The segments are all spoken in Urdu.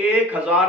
1000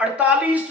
48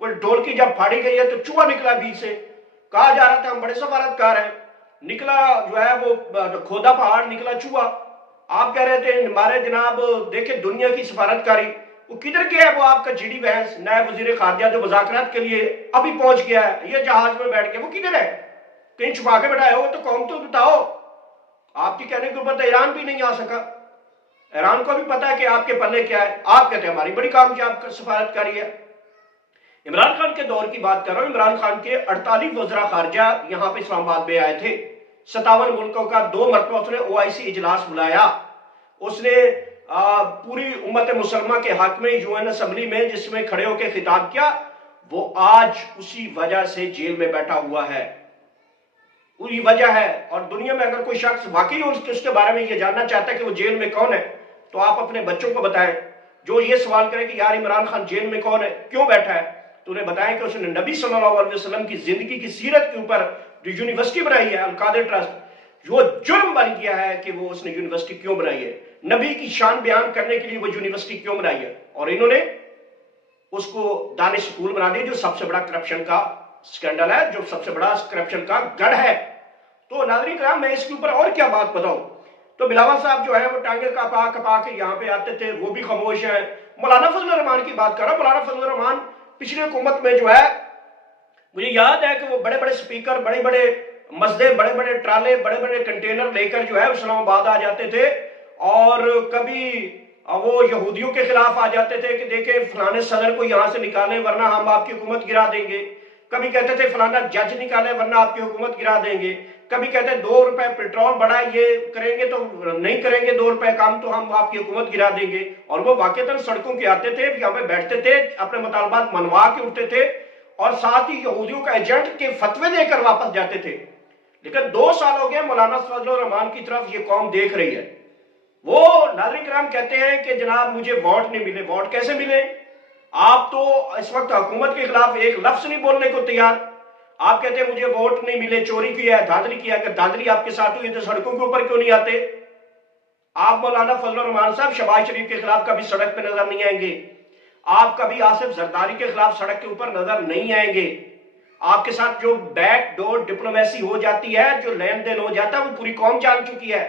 وہ ڈھولکی جب پھاڑی گئی ہے تو چوہا نکلا بیچ سے. کہا جا رہا تھا ہم بڑے سفارتکار ہیں, نکلا جو ہے وہ کھودا پہاڑ, نکلا چوہا. آپ کہہ رہے تھے ہمارے جناب دیکھیں دنیا کی سفارتکاری, وہ کدھر گیا ہے وہ آپ کا جی ڈی وینس نائب وزیر خارجہ جو مذاکرات کے لیے ابھی پہنچ گیا ہے, یہ جہاز میں بیٹھ کے وہ کدھر ہے؟ کہیں چھپا کے بٹھایا ہو تو قوم تو بتاؤ. آپ کی کہنے کے اوپر تو ایران بھی نہیں آ سکا. ایران کو بھی پتا ہے کہ آپ کے پلے کیا ہے. آپ کہتے ہیں ہماری بڑی کامیاب سفارتکاری ہے. عمران خان کے دور کی بات کر رہا ہوں. عمران خان کے 48 وزراء خارجہ یہاں پہ اسلام آباد میں آئے تھے. 57 ملکوں کا 2 مرتبہ اس نے OIC اجلاس بلایا. اس نے پوری امت مسلمہ کے حق میں UN اسمبلی میں جس میں کھڑے ہو کے خطاب کیا. وہ آج اسی وجہ سے جیل میں بیٹھا ہوا ہے. وہی وجہ ہے. اور دنیا میں اگر کوئی شخص واقعی اس کے بارے میں یہ جاننا چاہتا ہے کہ وہ جیل میں کون ہے تو آپ اپنے بچوں کو بتائیں. جو یہ سوال کرے کہ یار عمران خان جیل میں کون ہے, کیوں بیٹھا ہے, تو انہیں بتائیں کہ اس نے نبی صلی اللہ علیہ وسلم کی زندگی کی سیرت کے اوپر جو یونیورسٹی بنائی ہے القادر ٹرسٹ, وہ جرم بن گیا ہے کہ وہ اس نے یونیورسٹی کیوں بنائی ہے. نبی کی شان بیان کرنے کے لیے وہ یونیورسٹی کیوں بنائی ہے, اور انہوں نے اس کو دانش سکول بنا دیا جو سب سے بڑا کرپشن کا سکینڈل ہے, جو سب سے بڑا کرپشن کا گڑھ ہے. تو ناظرین کرام میں اس کے اوپر اور کیا بات بتاؤں. تو بلاول صاحب جو ہے وہ ٹانگے کپا کے یہاں پہ آتے تھے, وہ بھی خاموش ہیں. مولانا فضل الرحمان کی بات کر رہا ہوں. مولانا فضل الرحمان پچھلی حکومت میں جو ہے مجھے یاد ہے کہ وہ بڑے بڑے سپیکر, بڑے بڑے مسجد, بڑے بڑے ٹرالے, بڑے بڑے کنٹینر لے کر جو ہے اسلام آباد آ جاتے تھے, اور کبھی وہ یہودیوں کے خلاف آ جاتے تھے کہ دیکھیں فلانے صدر کو یہاں سے نکالیں ورنہ ہم آپ کی حکومت گرا دیں گے. کبھی کہتے تھے فلانا جج نکالیں ورنہ آپ کی حکومت گرا دیں گے. کبھی کہتے ہیں 2 روپے پیٹرول بڑھا, یہ کریں گے تو نہیں کریں گے 2 روپے کم تو ہم آپ کی حکومت گرا دیں گے. اور وہ واقعتاً سڑکوں کے آتے تھے, یہاں پہ بیٹھتے تھے, اپنے مطالبات منوا کے اٹھتے تھے, اور ساتھ ہی یہودیوں کا ایجنٹ کے فتوے دے کر واپس جاتے تھے. لیکن 2 سال ہو گئے مولانا فضل الرحمان کی طرف یہ قوم دیکھ رہی ہے. وہ ناظرین کرام کہتے ہیں کہ جناب مجھے ووٹ نہیں ملے. ووٹ کیسے ملے؟ آپ تو اس وقت حکومت کے خلاف ایک لفظ نہیں بولنے کو تیار. آپ کہتے ہیں مجھے ووٹ نہیں ملے, چوری کیا ہے, دھاندلی کیا. اگر دھاندلی آپ کے ساتھ ہوئی تو سڑکوں کے اوپر کیوں نہیں آتے؟ آپ مولانا فضل الرحمان صاحب شہباز شریف کے خلاف کبھی سڑک پہ نظر نہیں آئیں گے. آپ کبھی آصف زرداری کے خلاف سڑک کے اوپر نظر نہیں آئیں گے. آپ کے ساتھ جو بیک ڈور ڈپلومیسی ہو جاتی ہے, جو لین دین ہو جاتا ہے, وہ پوری قوم جان چکی ہے.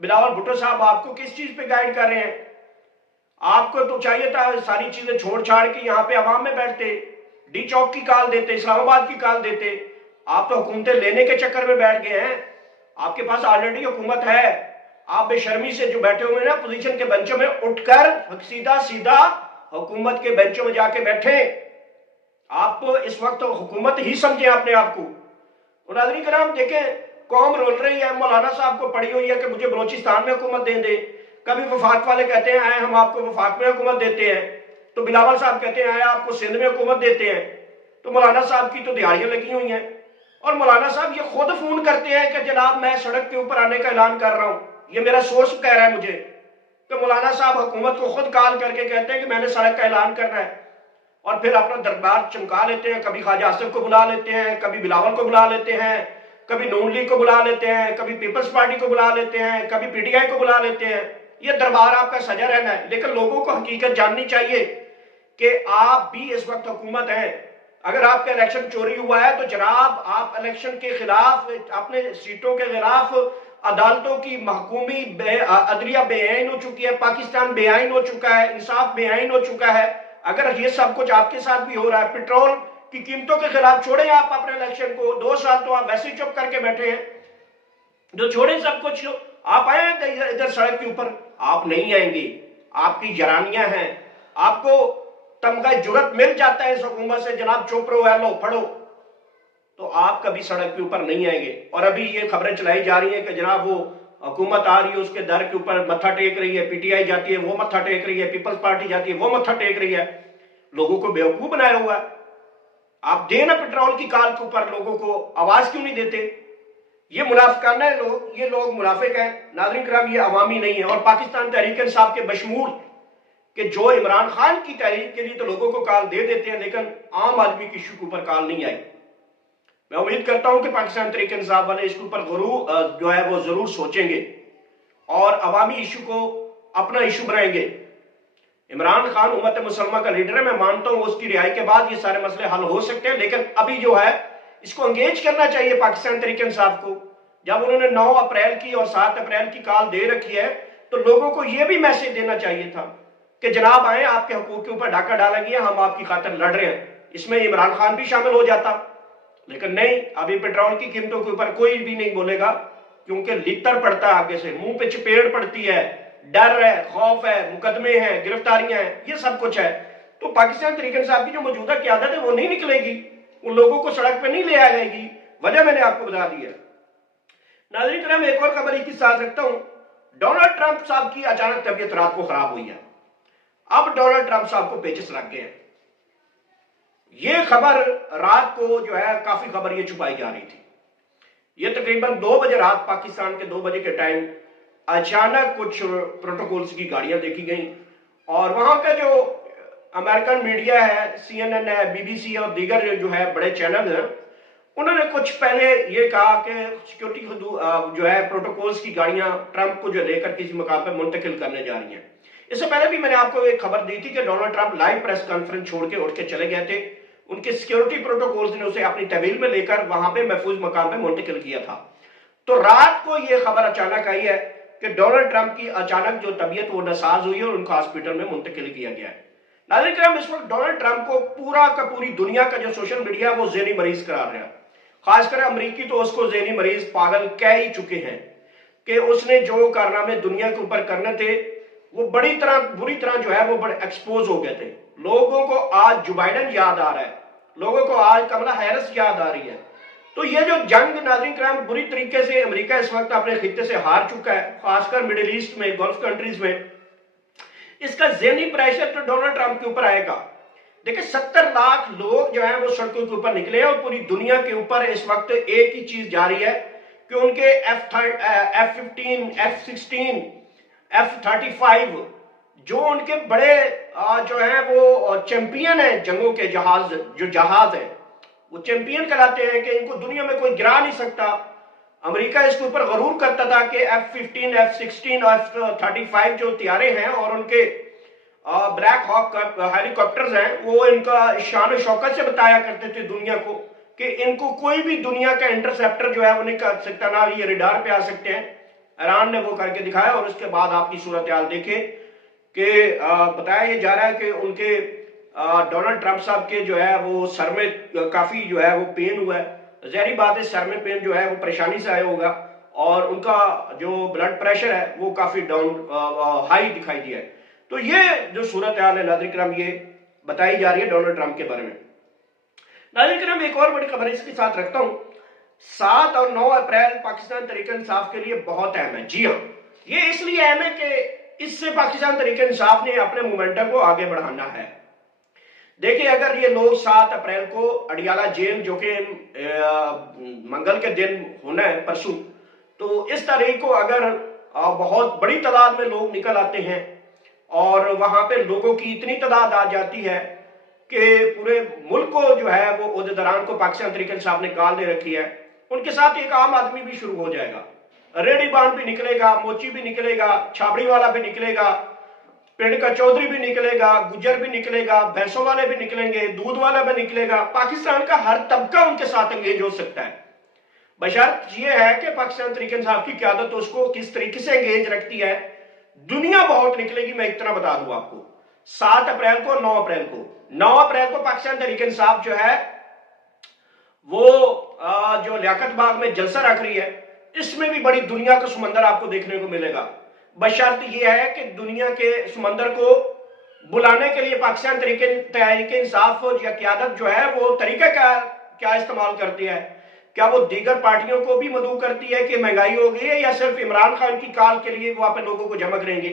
بلاول بھٹو صاحب آپ کو کس چیز پہ گائیڈ کر رہے ہیں؟ آپ کو تو چاہیے تھا ساری چیزیں چھوڑ چھاڑ کے یہاں پہ عوام میں بیٹھتے, ڈی چوک کی کال دیتے, اسلام آباد کی کال دیتے. آپ تو حکومتیں لینے کے چکر میں بیٹھ گئے ہیں. آپ کے پاس آلریڈی حکومت ہے. آپ بے شرمی سے جو بیٹھے ہوئے ہیں نا پوزیشن کے بینچوں میں, اٹھ کر سیدھا حکومت کے بینچوں میں جا کے بیٹھے. آپ اس وقت حکومت ہی سمجھیں اپنے آپ کو. اور ناظرین کرام دیکھیں قوم رول رہی ہے. مولانا صاحب کو پڑی ہوئی ہے کہ مجھے بلوچستان میں حکومت دے دے. کبھی وفاق والے کہتے ہیں آئے ہم آپ کو وفاق میں حکومت دیتے ہیں, تو بلاول صاحب کہتے ہیں آئے آپ کو سندھ میں حکومت دیتے ہیں. تو مولانا صاحب کی تو دیہڑیاں لگی ہوئی ہیں, اور مولانا صاحب یہ خود فون کرتے ہیں کہ جناب میں سڑک کے اوپر آنے کا اعلان کر رہا ہوں. یہ میرا سورس کہہ رہا ہے مجھے کہ مولانا صاحب حکومت کو خود کال کر کے کہتے ہیں کہ میں نے سڑک کا اعلان کرنا ہے, اور پھر اپنا دربار چمکا لیتے ہیں. کبھی خواجہ آصف کو بلا لیتے ہیں, کبھی بلاول کو بلا لیتے ہیں, کبھی نون لیگ کو بلا لیتے ہیں, کبھی پیپلز پارٹی کو بلا لیتے ہیں, کبھی PTI کو بلا لیتے ہیں. یہ دربار آپ کا سجا رہنا ہے. لیکن لوگوں کو حقیقت جاننی چاہیے کہ آپ بھی اس وقت حکومت ہیں. اگر آپ کا الیکشن چوری ہوا ہے تو جناب آپ الیکشن کے خلاف, اپنے سیٹوں کے خلاف عدالتوں کی محکومی عدلیہ بے آئین ہو چکی ہے, پاکستان بے آئین ہو چکا ہے, انصاف بے آئین ہو چکا ہے. اگر یہ سب کچھ آپ کے ساتھ بھی ہو رہا ہے, پیٹرول کی قیمتوں کے خلاف چھوڑیں آپ اپنے الیکشن کو. 2 سال تو آپ ویسے ہی چپ کر کے بیٹھے ہیں. جو چھوڑیں سب کچھ, آپ آئیں ادھر سڑک کے اوپر. آپ نہیں آئیں گے. آپ کی جرانیاں ہیں. آپ کو تمغہ جرت مل جاتا ہے اس حکومت سے, جناب چپ رہو, لو پڑھو, تو آپ کبھی سڑک کے اوپر نہیں آئیں گے. اور ابھی یہ خبریں چلائی جا رہی ہیں کہ جناب وہ حکومت آ رہی ہے, اس کے در کے اوپر متھا ٹیک رہی ہے, PTI جاتی ہے وہ متھا ٹیک رہی ہے, پیپلز پارٹی جاتی ہے وہ متھا ٹیک رہی ہے. لوگوں کو بیوقوف بنایا ہوا ہے. آپ دیں نا پیٹرول کی کال کے اوپر, لوگوں کو آواز کیوں نہیں دیتے؟ یہ منافقانہ ہے لوگ, یہ لوگ منافق ہیں. ناظرین کرام یہ عوامی نہیں ہے. اور پاکستان تحریک انصاف کے بشمول کہ جو عمران خان کی تحریک کے لیے تو لوگوں کو کال دے دیتے ہیں, لیکن عام آدمی کی ایشو کے اوپر کال نہیں آئی. میں امید کرتا ہوں کہ پاکستان تحریک انصاف والے اس کے اوپر جو ہے وہ ضرور سوچیں گے اور عوامی ایشو کو اپنا ایشو بنائیں گے. عمران خان امت مسلمہ کا لیڈر ہے، میں مانتا ہوں اس کی رہائی کے بعد یہ سارے مسئلے حل ہو سکتے ہیں، لیکن ابھی جو ہے اس کو انگیج کرنا چاہیے پاکستان تحریک انصاف کو۔ جب انہوں نے 9 اپریل کی اور 7 اپریل کی کال دے رکھی ہے تو لوگوں کو یہ بھی میسج دینا چاہیے تھا کہ جناب آئیں، آپ کے حقوق کے اوپر ڈاکہ ڈالا گیا، ہم آپ کی خاطر لڑ رہے ہیں۔ اس میں عمران خان بھی شامل ہو جاتا، لیکن نہیں، ابھی پیٹرول کی قیمتوں کے اوپر کوئی بھی نہیں بولے گا، کیونکہ لیتر پڑتا ہے آگے سے، منہ پہ چپیڑ پڑتی ہے، ڈر ہے، خوف ہے، مقدمے ہیں، گرفتاریاں ہیں، یہ سب کچھ ہے۔ تو پاکستان تحریک انصاف کی جو موجودہ قیادت ہے وہ نہیں نکلے گی، ان لوگوں کو سڑک پہ نہیں لے آ جائے گی، وجہ میں نے آپ کو بتا دی ہے۔ ناظرین کرام، ایک اور خبر اس کے ساتھ رکھتا ہوں، ڈونلڈ ٹرمپ صاحب کی اچانک طبیعت رات کو خراب ہوئی ہے۔ اب ڈونلڈ ٹرمپ صاحب کو پیچس لگ گئے ہیں۔ یہ خبر رات کو جو ہے کافی خبر یہ چھپائی جا رہی تھی۔ یہ تقریباً 2 بجے رات، پاکستان کے 2 بجے کے ٹائم اچانک کچھ پروٹوکولز کی گاڑیاں دیکھی گئیں، اور وہاں کا جو امریکن میڈیا ہے، CNN ہے، BBC اور دیگر جو ہے بڑے چینل ہیں، انہوں نے کچھ پہلے یہ کہا کہ سیکیورٹی جو ہے پروٹوکولز کی گاڑیاں ٹرمپ کو جو لے کر کسی مقام پہ منتقل کرنے جا رہی ہیں۔ اس سے پہلے بھی میں نے آپ کو ایک خبر دی تھی کہ Donald Trump live press conference چھوڑ کے اٹھ کے چلے گئے تھے، ان کے سیکیورٹی پروٹوکولز نے اسے اپنی تحویل میں لے کر وہاں پہ محفوظ مقام پہ منتقل کیا تھا۔ تو رات کو یہ خبر اچانک آئی ہے کہ ڈونلڈ ٹرمپ کی اچانک جو طبیعت وہ ناساز ہوئی ہے اور ان کو ہاسپٹل میں منتقل کیا گیا ہے۔ ناظرین کرام، اس وقت ڈونلڈ ٹرمپ کو پورا کا پوری دنیا کا جو سوشل میڈیا ہے وہ ذہنی مریض قرار رہا ہے۔ خاص کر امریکی تو اس کو ذہنی مریض پاگل کہہ ہی چکے ہیں کہ اس نے جو کارنامے دنیا کے اوپر کرنے تھے وہ بری طرح جو ہے وہ بڑے ایکسپوز ہو گئے تھے۔ لوگوں کو آج جو بائیڈن یاد آ رہا ہے، لوگوں کو آج کملا ہیرس یاد آ رہی ہے۔ تو یہ جو جنگ ناظرین کرام بری طریقے سے امریکہ اس وقت اپنے خطے سے ہار چکا ہے، خاص کر مڈل ایسٹ میں، گلف کنٹریز میں، اس کا ذہنی پریشر تو ڈونلڈ ٹرمپ کے اوپر آئے گا۔ دیکھیں 70 لاکھ لوگ جو ہیں وہ سڑکوں کے اوپر نکلے ہیں، اور پوری دنیا کے اوپر اس وقت ایک ہی چیز جاری ہے کہ ان کے F-15 F-16 F-35 جو ان کے بڑے جو ہیں وہ چیمپئن ہیں جنگوں کے جہاز ہیں، وہ چیمپئن کہلاتے ہیں کہ ان کو دنیا میں کوئی گرا نہیں سکتا۔ امریکہ اس کے اوپر غرور کرتا تھا کہ F-15 F-16 اور F-35 جو طیارے ہیں اور ان کے بلیک ہاک ہیلی کاپٹرز ہیں، وہ ان کا شان و شوکت سے بتایا کرتے تھے دنیا کو کہ ان کو کوئی بھی دنیا کا انٹرسیپٹر جو ہے وہ نہیں کر سکتا، نہ یہ ریڈار پہ آ سکتے ہیں۔ ایران نے وہ کر کے دکھایا، اور اس کے بعد آپ کی صورتحال دیکھیں کہ بتایا یہ جا رہا ہے کہ ان کے ڈونلڈ ٹرمپ صاحب کے جو ہے وہ سر میں کافی جو ہے وہ پین ہوا ہے۔ ظاہری بات ہے سر میں پین جو ہے وہ پریشانی سے آیا ہوگا، اور ان کا جو بلڈ پریشر ہے وہ کافی ہائی دکھائی دیا ہے۔ تو یہ جو صورتحال ہے ناظرین کرام یہ بتائی جا رہی ہے ڈونلڈ ٹرمپ کے بارے میں۔ ناظرین کرام، ایک اور بڑی خبر اس کے ساتھ رکھتا ہوں، 7 اور 9 اپریل پاکستان تحریک انصاف کے لیے بہت اہم ہے۔ جی ہاں، یہ اس لیے اہم ہے کہ اس سے پاکستان تحریک انصاف نے اپنے مومنٹم کو آگے بڑھانا ہے۔ دیکھیں اگر یہ لوگ 7 اپریل کو اڈیالہ جیل جو کہ منگل کے دن ہونا ہے پرسوں، تو اس تاریخ کو اگر بہت بڑی تعداد میں لوگ نکل آتے ہیں اور وہاں پہ لوگوں کی اتنی تعداد آ جاتی ہے کہ پورے ملک کو جو ہے وہ عہدیداران کو پاکستان تحریک انصاف نے کال دے رکھی ہے، ان کے ساتھ ایک عام آدمی بھی شروع ہو جائے گا، ریڈی بانڈ بھی نکلے گا، موچی بھی نکلے گا، چھابڑی والا بھی نکلے گا، پنڈ کا چودھری بھی نکلے گا، گجر بھی نکلے گا، بھینسوں والے بھی نکلیں گے، دودھ والا بھی نکلے گا۔ پاکستان کا ہر طبقہ ان کے ساتھ انگیج ہو سکتا ہے، بشرط یہ ہے کہ پاکستان تحریک انصاف کی قیادت اس کو کس طریقے سے انگیج رکھتی ہے۔ دنیا بہت نکلے گی، میں اتنا بتا دوں آپ کو۔ 7 اپریل کو 9 اپریل کو 9 اپریل کو پاکستان تحریک انصاف جو ہے وہ جو لیاقت باغ میں جلسہ رکھ رہی ہے، اس میں بھی بڑی دنیا کا سمندر آپ کو دیکھنے کو ملے گا۔ بشرط یہ ہے کہ دنیا کے سمندر کو بلانے کے لیے پاکستان تحریک انصاف یا قیادت جو ہے وہ طریقہ کیا استعمال کرتی ہے۔ کیا وہ دیگر پارٹیوں کو بھی مدعو کرتی ہے کہ مہنگائی ہو گئی ہے، یا صرف عمران خان کی کال کے لیے وہاں پہ لوگوں کو جمع کریں گے؟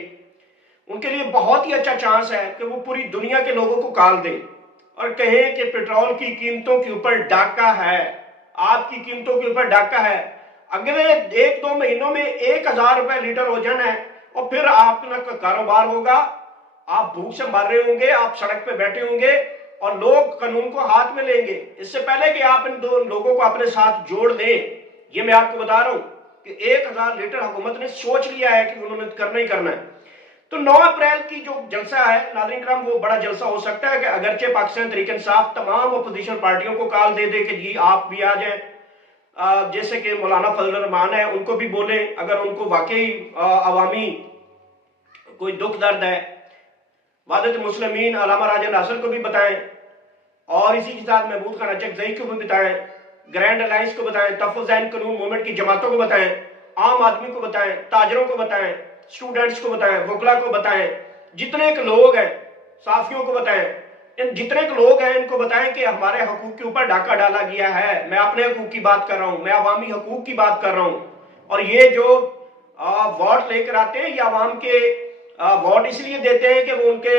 ان کے لیے بہت ہی اچھا چانس ہے کہ وہ پوری دنیا کے لوگوں کو کال دیں اور کہیں کہ پیٹرول کی قیمتوں کے اوپر ڈاکہ ہے، آپ کی قیمتوں کے اوپر ڈاکہ ہے۔ اگلے 1-2 مہینوں میں 1000 روپے لیٹر ہو جانا ہے، اور پھر آپ کا کاروبار ہوگا، آپ بھوک سے مر رہے ہوں گے، آپ سڑک پہ بیٹھے ہوں گے، اور لوگ قانون کو ہاتھ میں لیں گے۔ اس سے پہلے کہ آپ ان 2 لوگوں کو اپنے ساتھ جوڑ لیں، یہ میں آپ کو بتا رہا ہوں کہ 1000 لیٹر حکومت نے سوچ لیا ہے کہ انہوں نے کرنا ہی کرنا ہے۔ تو 9 اپریل کی جو جلسہ ہے ناظرین کرام وہ بڑا جلسہ ہو سکتا ہے کہ اگرچہ پاکستان تحریک انصاف تمام اپوزیشن پارٹیوں کو کال دے دے کہ جی آپ بھی آ جائیں، جیسے کہ مولانا فضل الرحمان ہے ان کو بھی بولیں اگر ان کو واقعی عوامی کوئی دکھ درد ہے، وحدت المسلمین علامہ راجہ ناصر کو بھی بتائیں، اور اسی کے ساتھ محمود خان اچکزئی کو بھی بتائیں، گرینڈ الائنس کو بتائیں، تحفظ عین قانون موومنٹ کی جماعتوں کو بتائیں، عام آدمی کو بتائیں، تاجروں کو بتائیں، سٹوڈنٹس کو بتائیں، وکلا کو بتائیں، جتنے کے لوگ ہیں صحافیوں کو بتائیں، ان جتنے کے لوگ ہیں ان کو بتائیں کہ ہمارے حقوق کے اوپر ڈاکہ ڈالا گیا ہے، میں اپنے حقوق کی بات کر رہا ہوں، میں عوامی حقوق کی بات کر رہا ہوں، اور یہ جو ووٹ لے کر آتے ہیں یہ عوام کے ووٹ اس لیے دیتے ہیں کہ وہ ان کے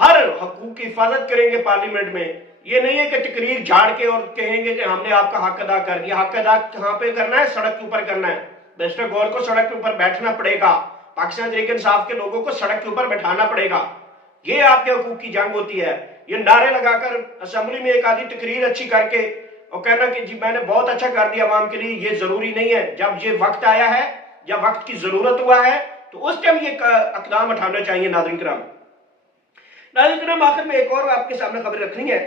ہر حقوق کی حفاظت کریں گے پارلیمنٹ میں، یہ نہیں ہے کہ تقریر جھاڑ کے اور کہیں گے کہ ہم نے آپ کا حق ادا کر دیا۔ حق ادا کہاں پہ کرنا ہے؟ سڑک کے اوپر کرنا ہے۔ بیسٹر گور کو سڑک کے اوپر بیٹھنا پڑے گا، پاکستان تحریک انصاف کے لوگوں کو سڑک کے اوپر بٹھانا پڑے گا، یہ آپ کے حقوق کی جنگ ہوتی ہے۔ یہ نعرے لگا کر اسمبلی میں ایک آدھی تقریر اچھی کر کے اور کہنا کہ جی میں نے بہت اچھا کر دیا عوام کے لیے، یہ ضروری نہیں ہے۔ جب یہ وقت آیا ہے، جب وقت کی ضرورت ہوا ہے تو اس ٹائم یہ اقدام اٹھانا چاہیے۔ ناظرین کرام، آخر میں ایک اور آپ کے سامنے خبر رکھنی ہے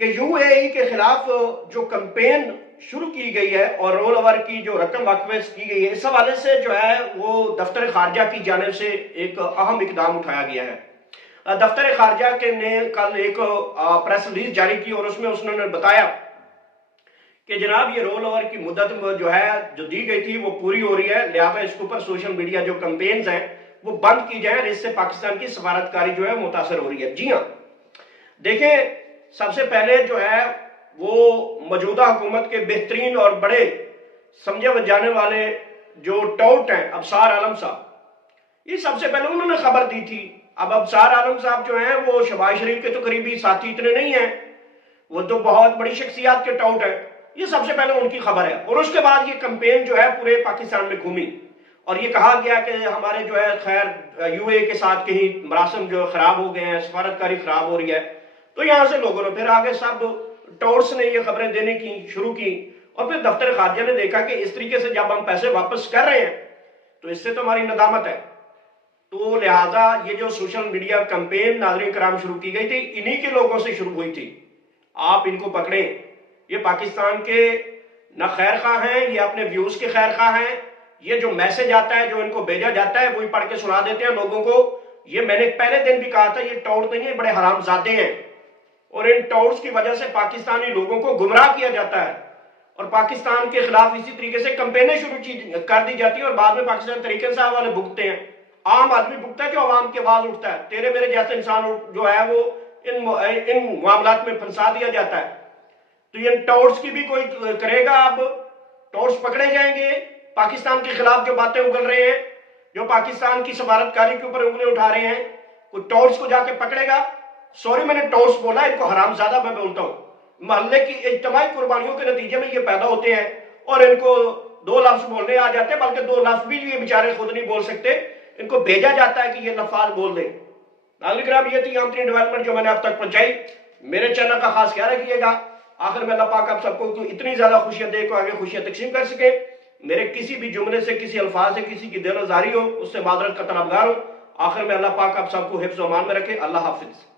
کہ یو اے ای کے خلاف جو کمپین شروع کی گئی ہے اور رول اوور کی جو رقم وقف کی گئی ہے، اس حوالے سے جو ہے وہ دفتر خارجہ کی جانب سے ایک اہم اقدام اٹھایا گیا ہے۔ دفتر خارجہ کے نے کل ایک پریس ریلیز جاری کی اور اس میں انہوں نے بتایا کہ جناب یہ رول اوور کی مدت جو ہے جو دی گئی تھی وہ پوری ہو رہی ہے، لہٰذا اس کے اوپر سوشل میڈیا جو کمپینز ہیں وہ بند کی جائیں، اس سے پاکستان کی سفارتکاری جو ہے متاثر ہو رہی ہے۔ جی ہاں، دیکھیں سب سے پہلے جو ہے وہ موجودہ حکومت کے بہترین اور بڑے سمجھے جانے والے جو ٹاؤٹ ہیں ابصار عالم صاحب، یہ سب سے پہلے انہوں نے خبر دی تھی۔ اب ابصار عالم صاحب جو ہیں وہ شہباز شریف کے تو قریبی ساتھی اتنے نہیں ہیں، وہ تو بہت بڑی شخصیات کے ٹاؤٹ ہیں، یہ سب سے پہلے ان کی خبر ہے۔ اور اس کے بعد یہ کمپین جو ہے پورے پاکستان میں گھومی اور یہ کہا گیا کہ ہمارے جو ہے خیر یو اے کے ساتھ کہیں مراسم جو خراب ہو گئے ہیں، سفارتکاری خراب ہو رہی ہے، تو یہاں سے لوگوں نے پھر آگے سب ٹورس نے یہ خبریں دینے کی شروع کی، اور پھر دفتر خارجہ نے دیکھا کہ اس طریقے سے جب ہم پیسے واپس کر رہے ہیں تو اس سے تو ہماری ندامت ہے، تو لہٰذا یہ جو سوشل میڈیا کمپین ناظرین کرام شروع کی گئی تھی انہی کے لوگوں سے شروع ہوئی تھی۔ آپ ان کو پکڑیں، یہ پاکستان کے نہ خیر خواہ ہیں، یہ اپنے ویوز کے خیر خواہ ہیں، یہ جو میسج آتا ہے جو ان کو بھیجا جاتا ہے وہی پڑھ کے سنا دیتے ہیں لوگوں کو۔ یہ میں نے پہلے دن بھی کہا تھا یہ ٹاؤٹ نہیں ہے، بڑے حرام زادے ہیں، اور ان ٹاؤٹس کی وجہ سے پاکستانی لوگوں کو گمراہ کیا جاتا ہے اور پاکستان کے خلاف اسی طریقے سے کمپینیں شروع کر دی جاتی ہیں اور بعد میں پاکستان تحریک انصاف والے بھگتے ہیں، عام آدمی بھگتا ہے جو عوام کی آواز اٹھتا ہے، تیرے میرے جیسے انسان جو ہے وہ ان معاملات میں پھنسا دیا جاتا ہے۔ تو یہ ٹاؤٹس کی بھی کوئی کرے گا؟ اب ٹاؤٹس پکڑے جائیں گے پاکستان کے خلاف جو باتیں اگل رہے ہیں، جو پاکستان کی سفارتکاری کے اوپر انگلیں اٹھا رہے ہیں، کوئی ٹاؤٹس کو جا کے پکڑے گا؟ سوری میں نے ٹاؤٹس بولا، ان کو حرام زادہ میں بولتا ہوں۔ محلے کی اجتماعی قربانیوں کے نتیجے میں یہ پیدا ہوتے ہیں اور ان کو 2 لفظ بولنے آ جاتے ہیں، بلکہ 2 لفظ بھی یہ بیچارے خود نہیں بول سکتے، ان کو بھیجا جاتا ہے کہ یہ لفظ بول دیں۔ ناظرین کرام، یہ تھی اپنی ڈیولپمنٹ جو میں نے اب تک پہنچائی، میرے چینل کا خاص خیال رکھیے گا۔ آخر میں اللہ پاک آپ سب کو اتنی زیادہ خوشیاں دے کو آگے خوشیاں تقسیم کر سکے۔ میرے کسی بھی جملے سے، کسی الفاظ سے کسی کی دل آزاری ہو اس سے معذرت کا طلبگار ہوں۔ آخر میں اللہ پاک آپ سب کو حفظ و امان میں رکھے۔ اللہ حافظ۔